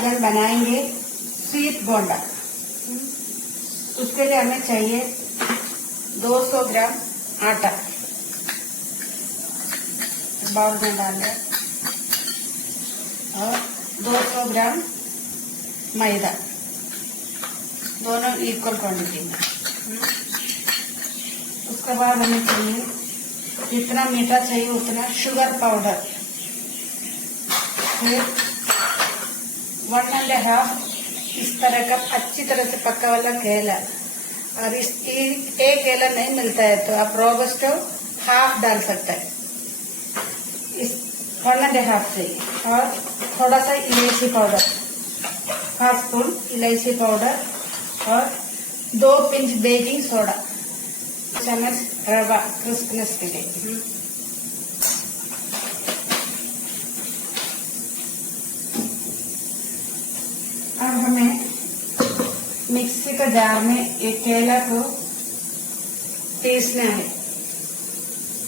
आज हम बनाएंगे स्वीट बोंडा। उसके लिए हमें चाहिए 200 ग्राम आटा, बाउल में डाल दिया, और 200 ग्राम मैदा, दोनों इक्वल क्वांटिटी में। उसके बाद हमें चाहिए जितना मीठा चाहिए उतना शुगर पाउडर, फिर 1.5 इस तरह का अच्छी तरह से पका वाला केला, और इस एक केला नहीं मिलता है तो आप रोबस्टो हाफ डाल सकते हैं, इस 1.5 से। और थोड़ा सा इलायची पाउडर, हाफ स्पून इलायची पाउडर, और 2 पिंच बेकिंग सोडा, चम्मच रवा क्रिस्पनेस के लिए। अब हमें मिक्सी का जार में एक केला को पीसना है।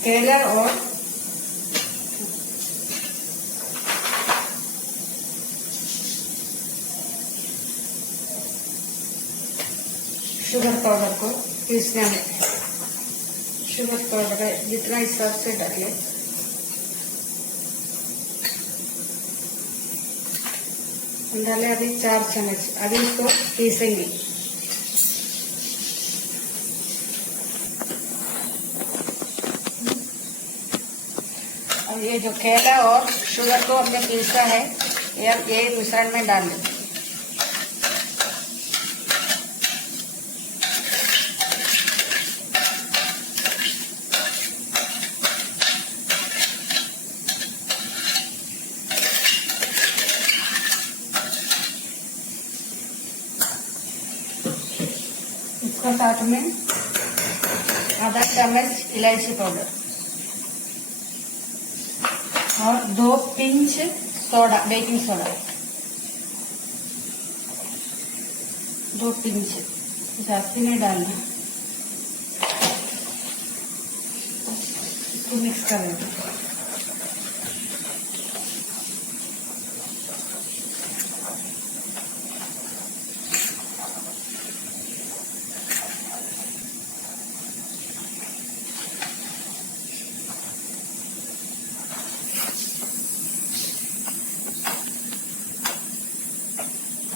केला और शुगर पाउडर को पीसना है। शुगर पाउडर जितना हिसाब से डालिए। डाले अभी 4 चम्मच। अभी इसको पीसेंगे। अब ये जो केला और शुगर को हमने पीसा है ये मिश्रण में डाल दें। इसके साथ में आधा चम्मच इलायची पाउडर और 2 pinch soda, baking soda, 2 pinch, जास्ती नहीं डालना। इसको मिक्स कर देंगे।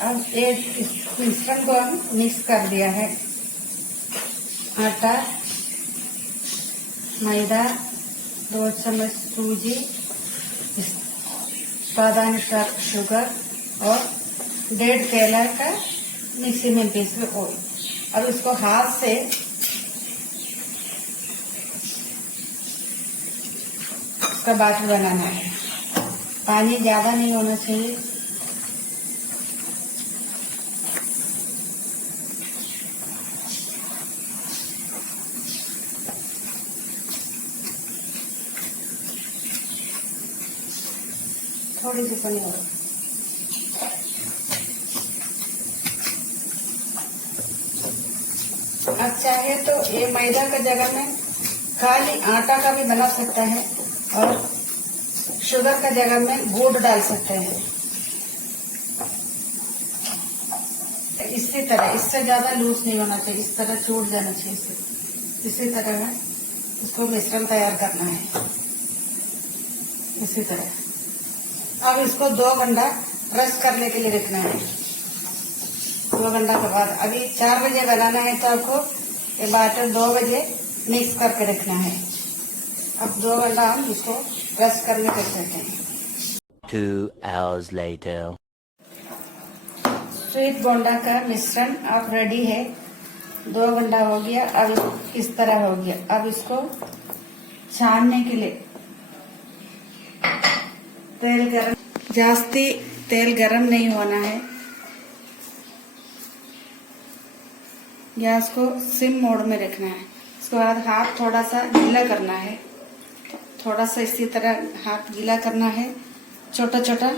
अब इस मिश्रण को हम मिक्स कर दिया है। आटा, मैदा, 2 चम्मच सूजी, स्वादानुसार शुगर और 1.5 केला का मिक्सी में पीस ऑयल। अब इसको हाथ से इसका बैटर बनाना है। पानी ज्यादा नहीं होना चाहिए। थोड़ी सी पानी और। अब चाहे तो ये मैदा का जगह में खाली आटा का भी बना सकता है और शुगर का जगह में गुड़ डाल सकते हैं। इसी तरह, इससे ज्यादा लूज नहीं होना चाहिए, इस तरह छूट जाना चाहिए। इसी तरह इसको मिश्रण तैयार करना है। इसी तरह अब इसको 2 घंटा रेस्ट करने के लिए रखना है। 2 घंटा के बाद अभी 4 बजे बनाना है तो आपको ये बैटर 2 बजे मिक्स करके रखना है। अब 2 घंटा हम इसको रेस्ट करने कर सकते हैं। 2 hours later. स्वीट बोंडा का मिश्रण अब रेडी है। 2 घंटा हो गया। अब इस तरह हो गया। अब इसको छानने के लिए तेल गरम, जास्ती तेल गरम नहीं होना है। गैस को सिम मोड में रखना है। उसके बाद हाथ थोड़ा सा गीला करना है। थोड़ा सा इसी तरह हाथ गीला करना है। छोटा छोटा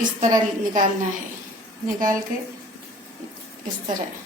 इस तरह निकालना है। निकाल के इस तरह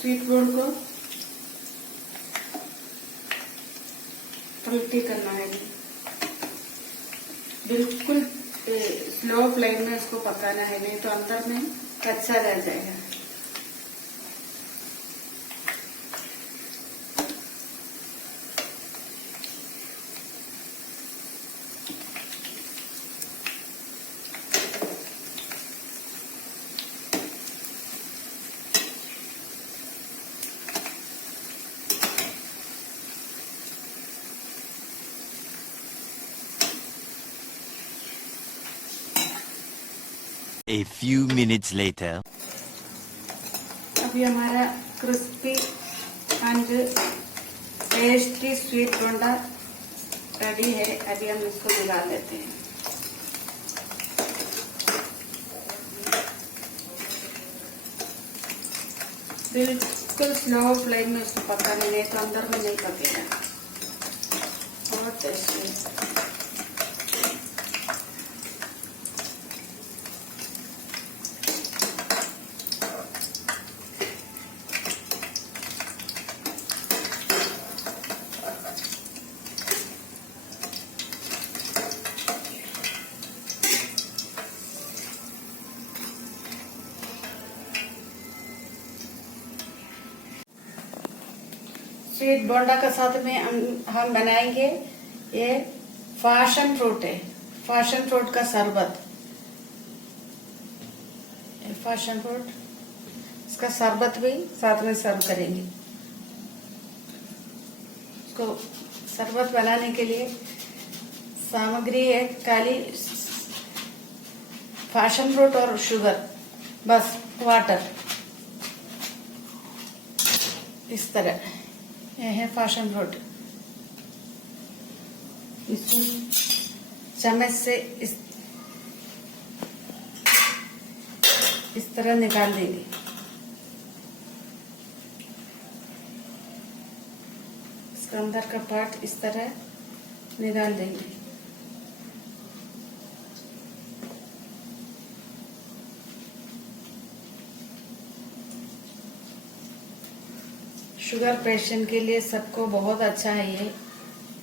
स्वीट बॉर्न को पलटी करना है। बिल्कुल स्लो फ्लेम में इसको पकाना है, नहीं तो अंदर में कच्चा रह जाएगा। A few minutes later. अभी हमारा crispy and tasty sweet bonda ready है। अभी हम इसको निकाल लेते हैं। बिल्कुल स्लो फ्लेम में इसको पकाना, नहीं तो अंदर में नहीं पकेगा। बहुत टेस्टी। स्वीट बोंडा के साथ में हम बनाएंगे ये फैशन फ्रूट है, फैशन फ्रूट का शरबत। फैशन फ्रूट इसका शरबत भी साथ में सर्व करेंगे। इसको शरबत बनाने के लिए सामग्री है काली फैशन फ्रूट और शुगर, बस वाटर। इस तरह ये है फैशन फ्रूट। इसको चम्मच से इस तरह निकाल देंगे। इसका अंदर का पार्ट इस तरह निकाल देंगे। शुगर पेशेंट के लिए सबको बहुत अच्छा है ये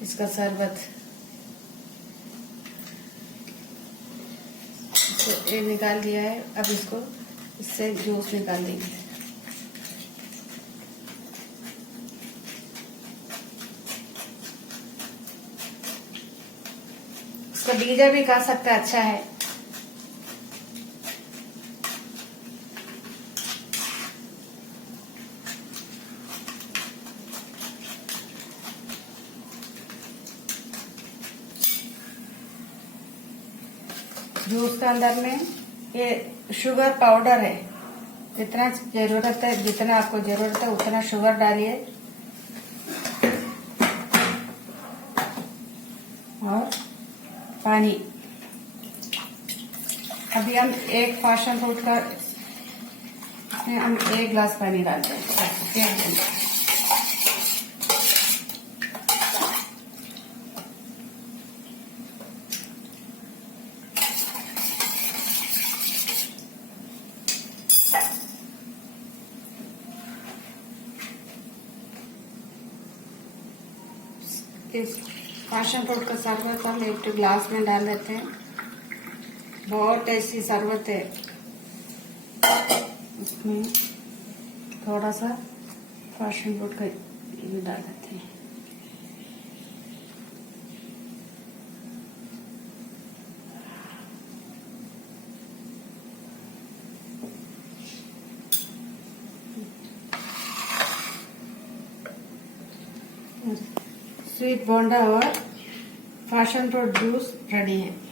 इसका शरबत। इसको ये निकाल दिया है। अब इसको इससे जूस निकाल देंगे। इसका बीजा भी खा सकता है, अच्छा है। जूस के अंदर में ये शुगर पाउडर है। जितना जरूरत है, जितना आपको जरूरत है उतना शुगर डालिए और पानी। अभी हम एक फैशन फ्रूट का इसमें हम 1 गिलास पानी डालते हैं। इस फैशन फ्रूट का शरबत हम 1 गिलास में डाल देते हैं। बहुत टेस्टी शरबत है। इसमें थोड़ा सा फैशन फ्रूट का ये डाल देते हैं। स्वीट बोंडा और फैशन फ्रूट जूस रेडी है।